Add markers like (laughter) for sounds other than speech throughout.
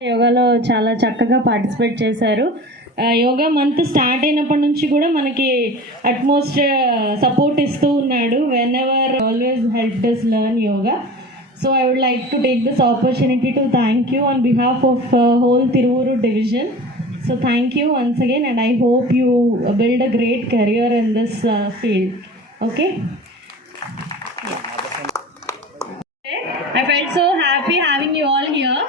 యోగాలో చాలా చక్కగా పార్టిసిపేట్ చేశారు. యోగా మంత్ స్టార్ట్ అయినప్పటి నుంచి కూడా మనకి అట్మోస్ట్ సపోర్ట్ ఇస్తూ ఉన్నాడు. When ever always help does learn yoga so I would like to take this opportunity to thank you on behalf of whole Tiruvuru division so thank you once again and I hope you build a great career in this field okay I fell so happy having you all here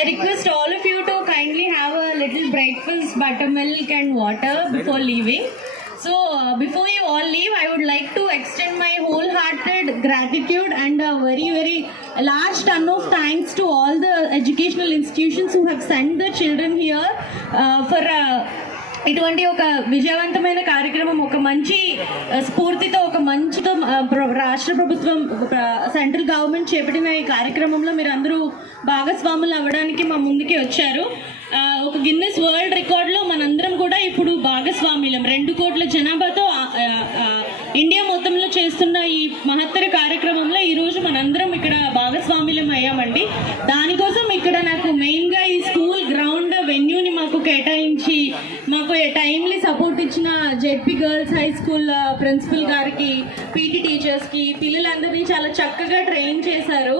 I request all of you to kindly have a little breakfast, buttermilk, and water before leaving. So, uh, before you all leave, I would like to extend my wholehearted gratitude and a very, very large ton of thanks to all the educational institutions who have sent the children here uh, for. Uh, ఇటువంటి ఒక విజయవంతమైన కార్యక్రమం ఒక మంచి స్ఫూర్తితో ఒక మంచితో ప్ర- రాష్ట్ర ప్రభుత్వం సెంట్రల్ గవర్నమెంట్ చేపట్టిన ఈ కార్యక్రమంలో మీరు అందరూ భాగస్వాములు అవ్వడానికి మా ముందుకి వచ్చారు. ఒక గిన్నెస్ వరల్డ్ రికార్డులో మనందరం కూడా ఇప్పుడు భాగస్వామ్యులం రెండు కోట్ల జనాభాతో ఇండియా మొత్తంలో చేస్తున్న ఈ మహత్తర కార్యక్రమంలో ఈరోజు మనందరం ఇక్కడ భాగస్వామ్యులం అయ్యామండి. దానికోసం ఇక్కడ నాకు మాకు టైమ్లీ సపోర్ట్ ఇచ్చిన ZP girls high school principal గారికి పీటీ టీచర్స్కి పిల్లలందరినీ చాలా చక్కగా ట్రైన్ చేశారు.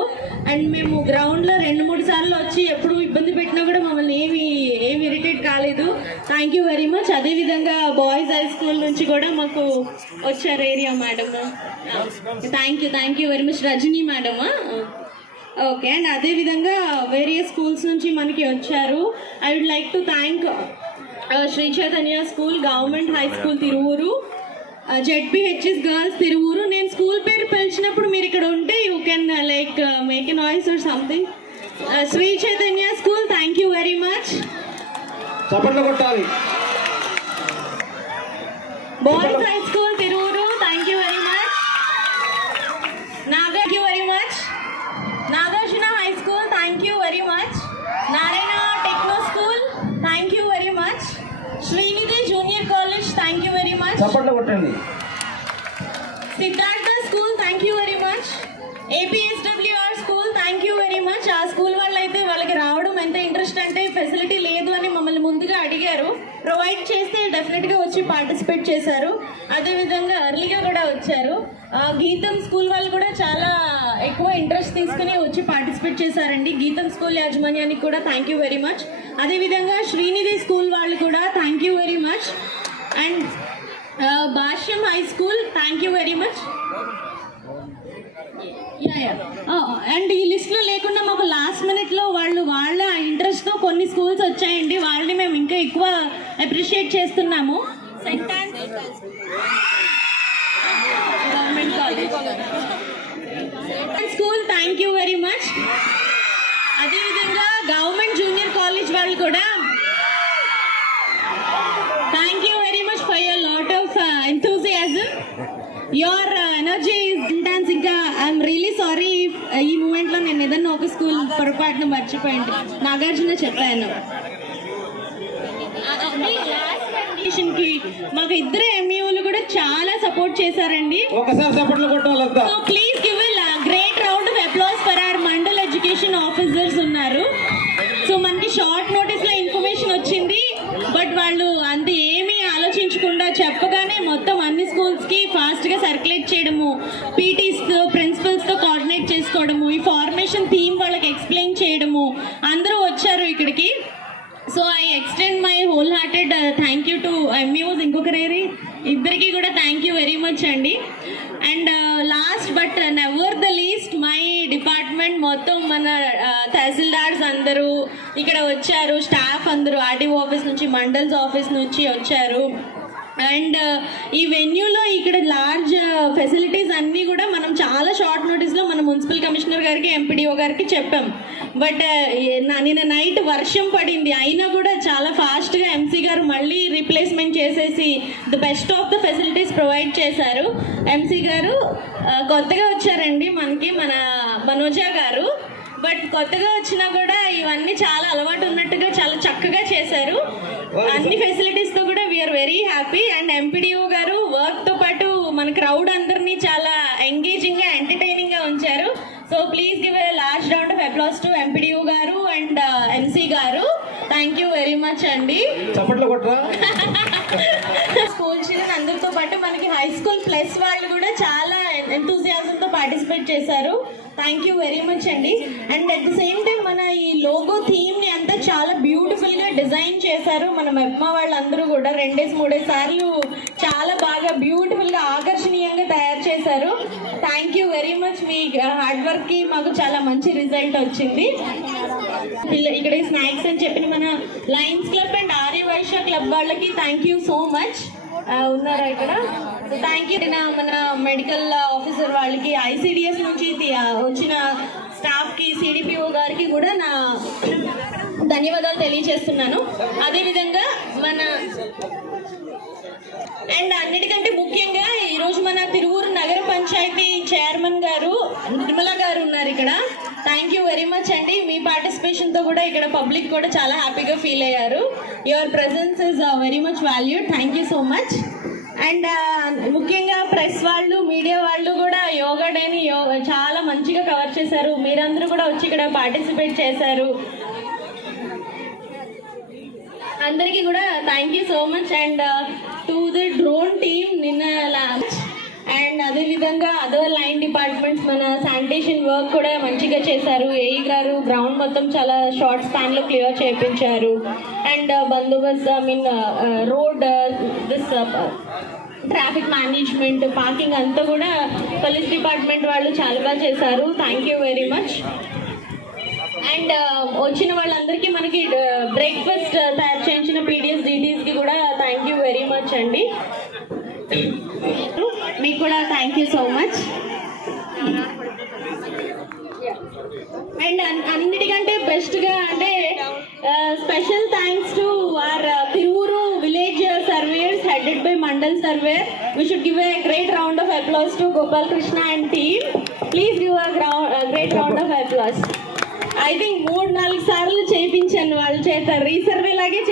అండ్ మేము గ్రౌండ్లో రెండు మూడు సార్లు వచ్చి ఎప్పుడు ఇబ్బంది పెట్టినా కూడా మమ్మల్ని ఏమి ఏమి ఇరిటేట్ కాలేదు. థ్యాంక్ యూ వెరీ మచ్ అదేవిధంగా బాయ్స్ హై స్కూల్ నుంచి కూడా మాకు వచ్చారు area madam thank you thank you very much Rajani madam okay and అదేవిధంగా వేరియస్ స్కూల్స్ నుంచి మనకి వచ్చారు. I would like to thank Shri Chaitanya school government high school Tiruvuru. ZPHS girls Tiruvuru. నేను school పేరు పిలిచినప్పుడు మీరు ఇక్కడ ఉంటే you can like make a noise or something Shri Chaitanya school thank you very much కొట్టాలి. Boys high school Tiruvuru thank you very much Naga you very much Nagarjuna high school thank you very much Narayana techno school thank you very much Srinidhi junior college thank you very much చప్పట్లు కొట్టండి. Siddhartha school thank you very much APSWR school thank you very much ఆ school వాళ్ళు అయితే వాళ్ళకి రావడం ఎంత interest అంటే facility లేదు అని మమ్మల్ని ముందుగా అడిగారు. ప్రొవైడ్ చేస్తే డెఫినెట్గా వచ్చి పార్టిసిపేట్ చేశారు. అదేవిధంగా అర్లీగా కూడా వచ్చారు. గీతం స్కూల్ వాళ్ళు కూడా చాలా ఎక్కువ ఇంట్రెస్ట్ తీసుకుని వచ్చి పార్టిసిపేట్ చేశారండి. గీతం స్కూల్ యాజమాన్యానికి కూడా థ్యాంక్ యూ వెరీ మచ్ అదేవిధంగా శ్రీనిధి స్కూల్ వాళ్ళు కూడా thank you very much and Bhashyam high school thank you very much and ఈ లిస్ట్లో లేకుండా మాకు లాస్ట్ మినిట్లో వాళ్ళు వాళ్ళ ఇంట్రెస్ట్తో కొన్ని స్కూల్స్ వచ్చాయండి. వాళ్ళని మేము ఇంకా ఎక్కువ అప్రిషియేట్ చేస్తున్నాము. Government college school thank you very much అదేవిధంగా గవర్నమెంట్ జూనియర్ కాలేజ్ వాళ్ళు కూడా thank you very much for your lot of enthusiasm energy intense ఇంకా ఐఎమ్ రియలీ సారీ ఈ మూమెంట్లో నేను ఏదన్నా ఒక స్కూల్ పొరపాటున మర్చిపోయింది. నాగార్జున చెప్పాను. కి మాకు ఇద్దరు ఎంఈఓలు కూడా చాలా సపోర్ట్ చేశారండి. ఒకసారి చప్పట్లు కొట్టాలంతా so please give great round of applause for our mandal education officers ఉన్నారు. సో మనకి షార్ట్ నోటీస్లో ఇన్ఫర్మేషన్ వచ్చింది బట్ వాళ్ళు అంత ఏమీ ఆలోచించకుండా చెప్పగానే మొత్తం అన్ని స్కూల్స్కి ఫాస్ట్గా సర్క్యులేట్ చేయడము పీటీస్తో ప్రిన్సిపల్స్తో కోఆర్డినేట్ చేసుకోవడము ఈ ఫార్మేషన్ థీమ్ వాళ్ళకి ఎక్స్ప్లెయిన్ చేయడము. అందరూ వచ్చారు ఇక్కడికి. So I extend my whole hearted thank you to MUs ఇంకొకరేరి ఇద్దరికి కూడా థ్యాంక్ యూ వెరీ మచ్ అండి. And last but never the least my department మొత్తం మన uh, తహసీల్దార్స్ అందరూ ఇక్కడ వచ్చారు. స్టాఫ్ అందరూ ఆర్డీఓ ఆఫీస్ నుంచి మండల్స్ ఆఫీస్ నుంచి వచ్చారు. అండ్ ఈ వెన్యూలో ఇక్కడ లార్జ్ ఫెసిలిటీస్ అన్నీ కూడా మనం చాలా షార్ట్ నోటీస్లో మన మున్సిపల్ కమిషనర్ గారికి ఎంపీడీఓ గారికి చెప్పాం. బట్ నిన్న నైట్ వర్షం పడింది. అయినా కూడా చాలా ఫాస్ట్గా ఎంసీ గారు మళ్ళీ రీప్లేస్మెంట్ చేసేసి the best of the facilities provide చేశారు. ఎంసీ గారు కొత్తగా వచ్చారండి మనకి మన మనోజా గారు. బట్ కొత్తగా వచ్చినా కూడా ఇవన్నీ చాలా అలవాటు ఉన్నట్టుగా చాలా చక్కగా చేశారు. అన్ని ఫెసిలిటీస్తో కూడా we're very happy and MPDO గారు వర్క్తో పాటు మన క్రౌడ్ అందరినీ చాలా ఎంగేజింగ్గా ఎంటర్టైనింగ్గా ఉంచారు. So please give a last round of applause to MPDO గారు అండ్ ఎంసీ గారు గారు. థ్యాంక్ యూ వెరీ మచ్ అండి. స్కూల్ చిల్డ్రన్ (laughs) అందరితో పాటు మనకి హై స్కూల్ ప్లస్ వాళ్ళు కూడా చాలా enthusiasm తో పార్టిసిపేట్ చేశారు. థ్యాంక్ యూ వెరీ మచ్ అండి and at the same time మన ఈ లోగో థీమ్ని అంతా చాలా బ్యూటిఫుల్గా డిజైన్ చేశారు. మన మెప్మా వాళ్ళందరూ కూడా రెండేసి మూడేసి సార్లు చాలా బాగా బ్యూటిఫుల్గా ఆకర్షణీయంగా తయారు చేశారు. థ్యాంక్ యూ వెరీ మచ్ మీ హార్డ్ వర్క్కి మాకు చాలా మంచి రిజల్ట్ వచ్చింది. ఇక్కడ స్నాక్స్ అని చెప్పిన మన lions club and Arya Vysya club వాళ్ళకి థ్యాంక్ యూ సో మచ్ ఉన్నారా ఇక్కడ. థ్యాంక్ యూ మన మెడికల్ ఆఫీసర్ వాళ్ళకి ఐసీడిఎస్ నుంచి వచ్చిన స్టాఫ్కి సిడిపిఓ గారికి కూడా నా ధన్యవాదాలు తెలియజేస్తున్నాను. అదేవిధంగా మన అండ్ అన్నిటికంటే ముఖ్యంగా ఈరోజు మన తిరువురు నగర పంచాయతీ చైర్మన్ గారు నిర్మల గారు ఉన్నారు ఇక్కడ. వెరీ మచ్ అండి. మీ పార్టిసిపేషన్తో కూడా ఇక్కడ పబ్లిక్ కూడా చాలా హ్యాపీగా ఫీల్ అయ్యారు. Your presence is very much value thank you so much and ముఖ్యంగా ప్రెస్ వాళ్ళు మీడియా వాళ్ళు కూడా యోగా డేని యో చాలా మంచిగా కవర్ చేశారు. మీరందరూ కూడా వచ్చి ఇక్కడ పార్టిసిపేట్ చేశారు. అందరికీ కూడా thank you so much and to the drone team నిన్న లాంచ్ అండ్ అదేవిధంగా అదర్ లైన్ డిపార్ట్మెంట్స్ మన శానిటేషన్ వర్క్ కూడా మంచిగా చేశారు. ఏఈ గారు గ్రౌండ్ మొత్తం చాలా షార్ట్ స్పాన్లో క్లియర్ చేయించారు and Bandobast I mean road this traffic management parking అంతా కూడా పోలీస్ డిపార్ట్మెంట్ వాళ్ళు చాలా బాగా చేశారు. Thank you very much and uh, వచ్చిన వాళ్ళందరికీ మనకి uh, బ్రేక్ఫాస్ట్ uh, తయారు చేయించిన పీడిఎస్ డీటీస్కి కూడా థ్యాంక్ యూ వెరీ మచ్ అండి. కూడా thank you so much and అన్నిటికంటే బెస్ట్గా అంటే special thanks to our Tiruvuru village surveyors headed by mandal surveyor we should give a great round of applause to Gopal Krishna and team please give a great round of applause I think మూడు నాలుగు సార్లు చేయించాను వాళ్ళు చేస్తారు resurvey లాగే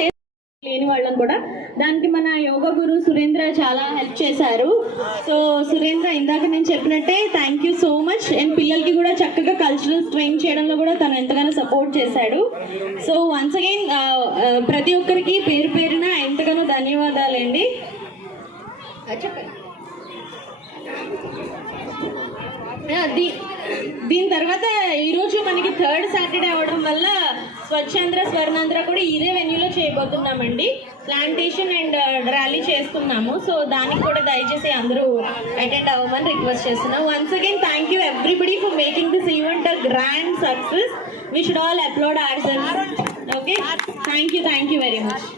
లేని వాళ్ళని కూడా. దానికి మన యోగా గురు సురేంద్ర చాలా హెల్ప్ చేశారు. సో సురేంద్ర ఇందాక నేను చెప్పినట్టే thank you so much and పిల్లలకి కూడా చక్కగా కల్చరల్ ట్రైన్ చేయడంలో కూడా తను ఎంతగానో సపోర్ట్ చేశాడు. సో వన్స్ అగైన్ ప్రతి ఒక్కరికి పేరు పేరున ఎంతగానో ధన్యవాదాలండి. చెప్పండి. దీని తర్వాత ఈరోజు మనకి థర్డ్ సాటర్డే అవడం వల్ల స్వచ్ఛంద్ర స్వర్ణాంధ్ర కూడా ఇదే వెన్యూలో చేయబోతున్నామండి. ప్లాంటేషన్ అండ్ ర్యాలీ చేస్తున్నాము. సో దానికి కూడా దయచేసి అందరూ అటెండ్ అవ్వమని రిక్వెస్ట్ చేస్తున్నాం. Once again thank you everybody for making this event a grand success we should all upload or okay thank you thank you very much